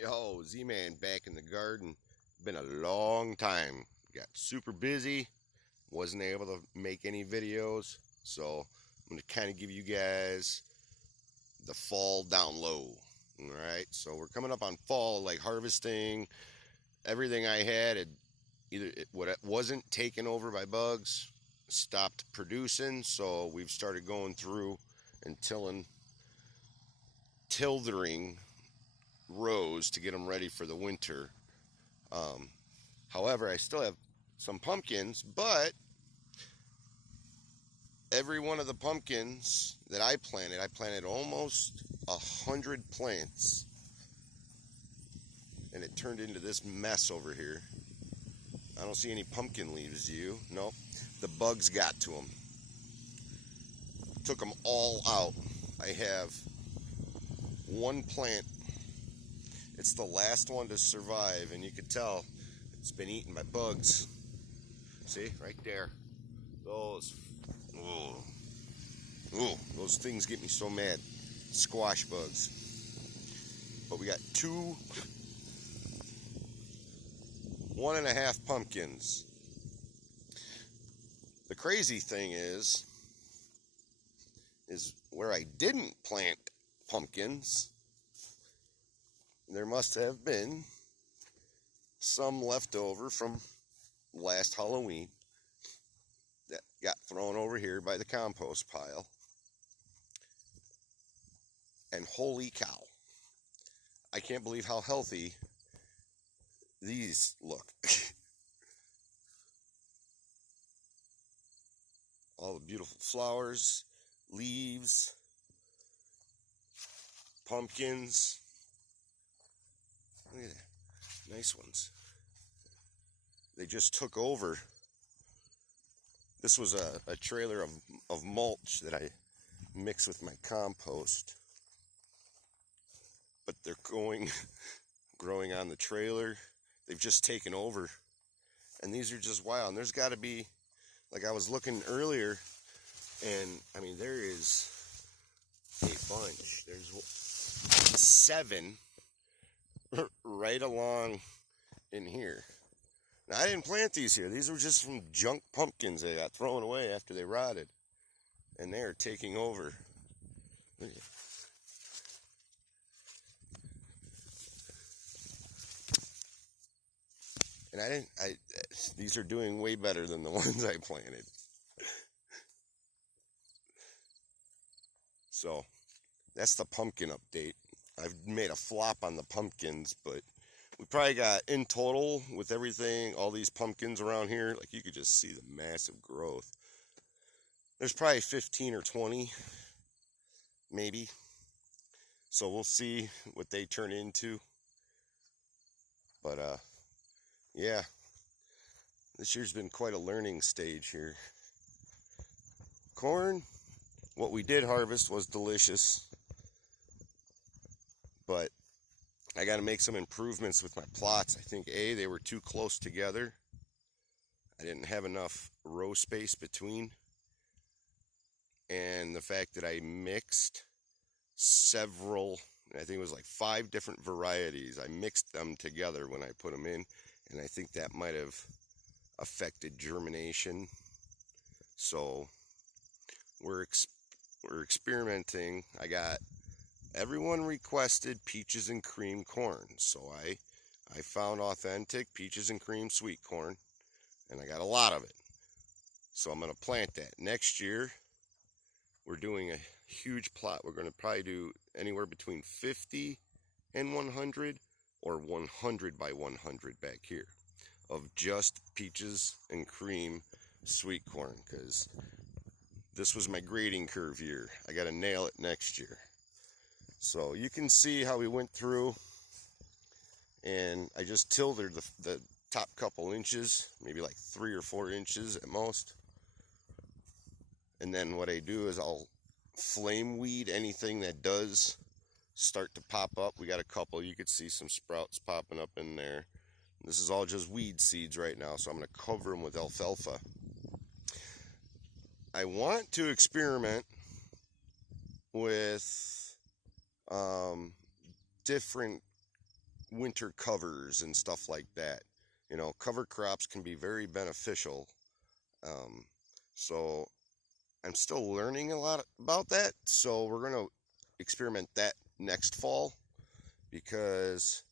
Yo, Z-Man back in the garden. Been a long time. Got super busy. Wasn't able to make any videos. So I'm going to kind of give you guys the fall down low. All right. So we're coming up on fall, like harvesting. Everything I had either what it wasn't taken over by bugs, stopped producing. So we've started going through and tildering rows to get them ready for the winter. Um, However, I still have some pumpkins, but every one of the pumpkins that I planted almost 100 plants, and it turned into this mess over here. I don't see any pumpkin leaves, you? Nope. The bugs got to them. Took them all out. I have one plant. It's the last one to survive, and you can tell it's been eaten by bugs. See, right there. Those. Ooh. Ooh, those things get me so mad. Squash bugs. But we got two 1.5 pumpkins. The crazy thing is where I didn't plant pumpkins, there must have been some left over from last Halloween that got thrown over here by the compost pile. And holy cow, I can't believe how healthy these look. All the beautiful flowers, leaves, pumpkins. Look at that. Nice ones. They just took over. This was a trailer of mulch that I mixed with my compost. But they're growing on the trailer. They've just taken over. And these are just wild. And there's got to be, like I was looking earlier, and I mean, there is a bunch. There's 7 right along in here. Now, I didn't plant these here. These were just from junk pumpkins that got thrown away after they rotted. And they are taking over. Look at it. And these are doing way better than the ones I planted. So, that's the pumpkin update. I've made a flop on the pumpkins, but we probably got, in total, with everything, all these pumpkins around here, like you could just see the massive growth. There's probably 15 or 20, maybe. So we'll see what they turn into. But, yeah, this year's been quite a learning stage here. Corn, what we did harvest was delicious, but I got to make some improvements with my plots. I think, they were too close together. I didn't have enough row space between. And the fact that I mixed several, I think it was like 5 different varieties. I mixed them together when I put them in, and I think that might have affected germination. So we're experimenting. I got, everyone requested peaches and cream corn, so I found authentic peaches and cream sweet corn, and I got a lot of it. So I'm going to plant that. Next year, we're doing a huge plot. We're going to probably do anywhere between 50 and 100, or 100 by 100 back here, of just peaches and cream sweet corn, because this was my grading curve year. I got to nail it next year. So you can see how we went through, and I just tilled the top couple inches, maybe like 3 or 4 inches at most. And then what I do is I'll flame weed anything that does start to pop up. We got a couple. You could see some sprouts popping up in there. This is all just weed seeds right now, so I'm going to cover them with alfalfa. I want to experiment with different winter covers and stuff like that. You know, cover crops can be very beneficial. So I'm still learning a lot about that. So we're going to experiment that next fall, because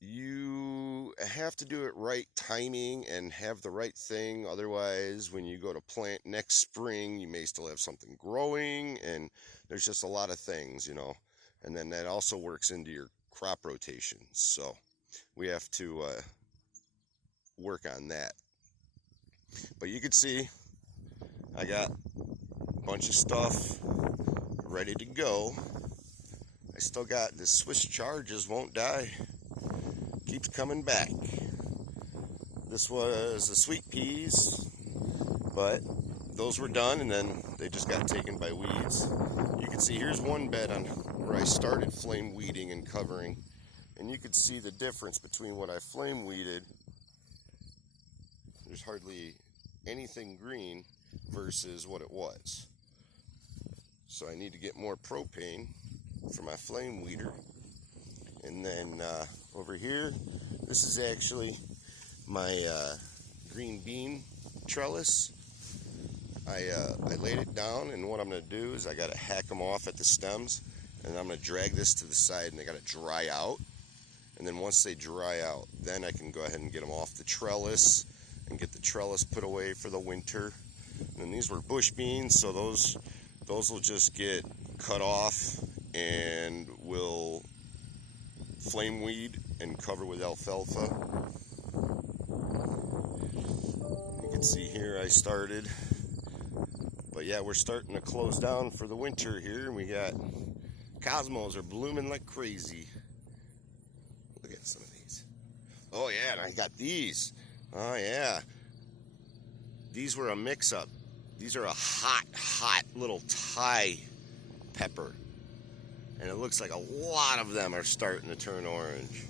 you have to do it right timing and have the right thing. Otherwise, when you go to plant next spring, you may still have something growing, and there's just a lot of things, you know. And then that also works into your crop rotation. So we have to work on that. But you can see I got a bunch of stuff ready to go. I still got the Swiss charges won't die. Keeps coming back. This was the sweet peas, but those were done, and then they just got taken by weeds. You can see here's one bed on where I started flame weeding and covering, and you can see the difference between what I flame weeded. There's hardly anything green versus what it was. So I need to get more propane for my flame weeder. And then over here, this is actually my green bean trellis. I laid it down, and what I'm going to do is I got to hack them off at the stems, and I'm going to drag this to the side, and they got to dry out. And then once they dry out, then I can go ahead and get them off the trellis and get the trellis put away for the winter. And then these were bush beans, so those will just get cut off and will flame weed and cover with alfalfa. You can see here I started, but yeah, we're starting to close down for the winter here, and we got cosmos are blooming like crazy. Look at some of these. Oh yeah, and I got these. Oh yeah, these were a mix-up. These are a hot little Thai pepper, and it looks like a lot of them are starting to turn orange.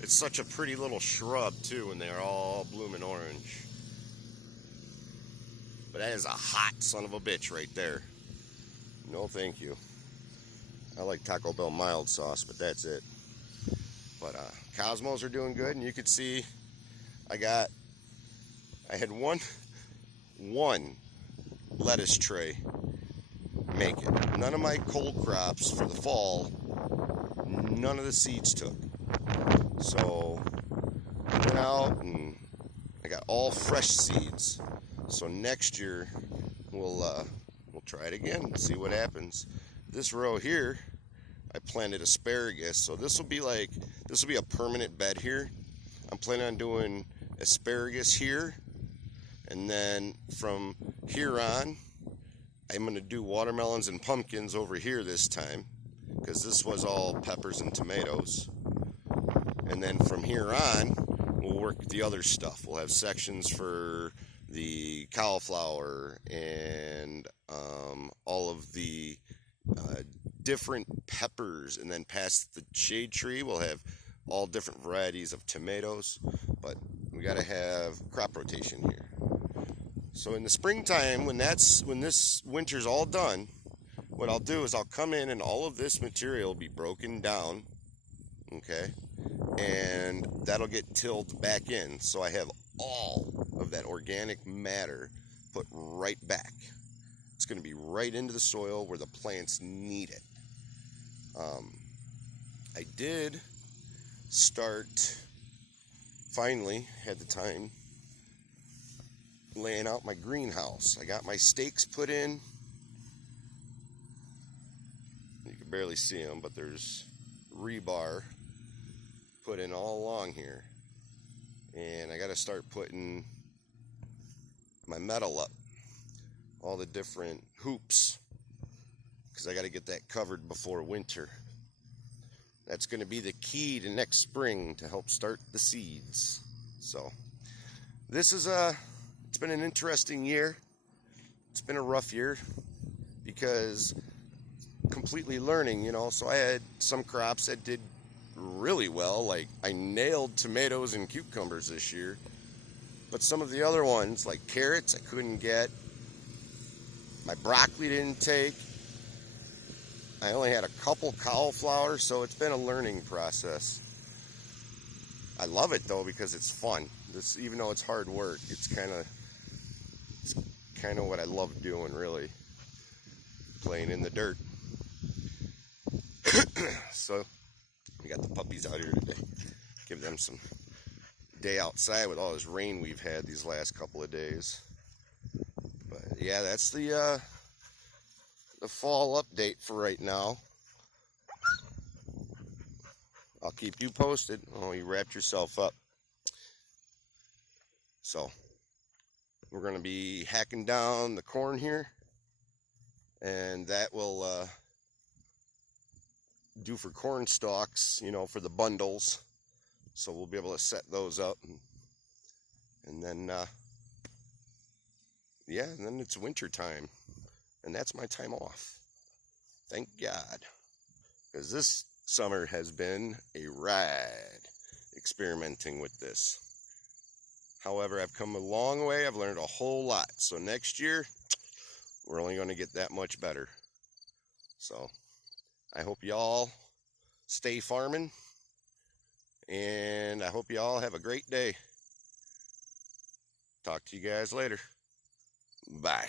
It's such a pretty little shrub too, and they're all blooming orange. But that is a hot son of a bitch right there. No thank you. I like Taco Bell mild sauce, but that's it. But cosmos are doing good, and you can see I had one lettuce tray make it. None of my cold crops for the fall, none of the seeds took. So I went out and I got all fresh seeds. So next year we'll try it again and see what happens. This row here, I planted asparagus, so this will be a permanent bed here. I'm planning on doing asparagus here, and then from here on I'm going to do watermelons and pumpkins over here this time, because this was all peppers and tomatoes. And then from here on we'll work the other stuff. We'll have sections for the cauliflower and all of the different peppers, and then past the shade tree we'll have all different varieties of tomatoes. But we got to have crop rotation here. So in the springtime, when this winter's all done, what I'll do is I'll come in, and all of this material will be broken down, okay, and that'll get tilled back in, so I have all of that organic matter put right back. It's going to be right into the soil where the plants need it. I did start, finally had the time, laying out my greenhouse. I got my stakes put in. You can barely see them, but there's rebar put in all along here. And I got to start putting my metal up, all the different hoops, because I got to get that covered before winter. That's going to be the key to next spring to help start the seeds. So this is it's been an interesting year. It's been a rough year because completely learning, you know. So I had some crops that did really well, like I nailed tomatoes and cucumbers this year, but some of the other ones, like carrots, I couldn't get. My broccoli didn't take. I only had a couple cauliflowers, so it's been a learning process. I love it though because it's fun. This, even though it's hard work, it's kind of what I love doing, really, playing in the dirt. So we got the puppies out here today. Give them some day outside with all this rain we've had these last couple of days. But yeah, that's the fall update for right now. I'll keep you posted. Oh, you wrapped yourself up. So we're going to be hacking down the corn here, and that will do for corn stalks, you know, for the bundles. So we'll be able to set those up, and then yeah, and then it's winter time, and that's my time off. Thank God, because this summer has been a ride experimenting with this. However, I've come a long way. I've learned a whole lot. So next year, we're only going to get that much better. So I hope y'all stay farming, and I hope y'all have a great day. Talk to you guys later. Bye.